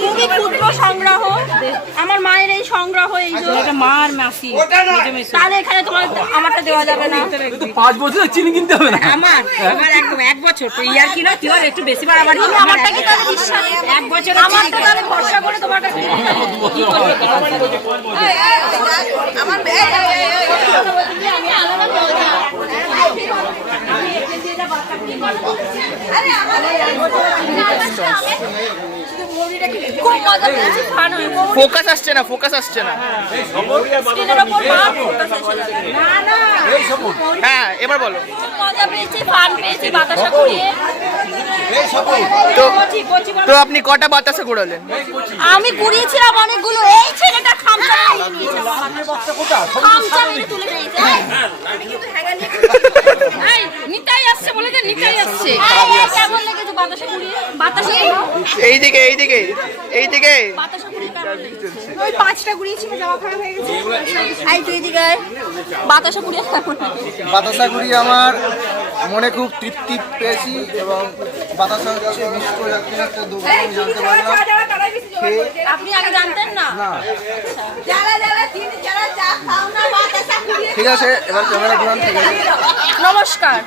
খুবই ক্ষুদ্র সংগ্রহ আমার মায়ের, এই সংগ্রহ, এই যে এটা মার মাসি তাহলে এখানে তোমার আমারটা দেওয়া যাবে না। 5 বছর চিনি কিনতে হবে না আমার একদম 1 বছর ইয়ার কি না কি হয় একটু বেশি বাড়াবাড়ি হলো। আমারটা কি তাহলে বিশ্বাস 1 বছর আমারটা তাহলে ভরসা করে তোমার কাছে আমার আমি আলাদা খুব মজা পেয়েছি, ফান হয়। ফোকাস আসছে না, ফোকাস আসছে না। স্ক্রিনের ওপর মার ফোকাস এসে যাবে। না না হ্যাঁ এবার বলো। খুব মজা পেয়েছি, ফান পেয়েছি, বাতাসা কুড়িয়ে। তো তো আপনি কটা বাতাসা ঘোরালেন? আমি কুড়িয়েছিলাম অনেকগুলো, এই ছেলেটা খামচা মেরে নিয়েছে, খামচা মেরে তুলে নিয়েছে। এই নিতাই আসছে বলে যে নিতাই আসছে। এই কেমন লেগেছে বাতাসা কুড়িয়ে? বাতাসা এইদিকে এইদিকে এইদিকে। বাতাসা কুড়িয়ে কেমন লেগেছে? ওই 5টা কুড়িয়েছি, জামা খারাপ হয়ে গেছে। এই তুই এদিকে আয়। বাতাসা কুড়িয়ে কেমন লেগেছে? বাতাসা ঘুরিয়ে আমার মনে খুব তৃপ্তি পেয়েছি এবং বাতাসা হচ্ছে বিশ্ব জাতীয় একটা দ্রব্য আমি জানতে পারলাম খেয়ে। আপনি আগে জানতেন না? ঠিক আছে, এবার ক্যামেরা ঘুরান। ঠিক আছে, নমস্কার।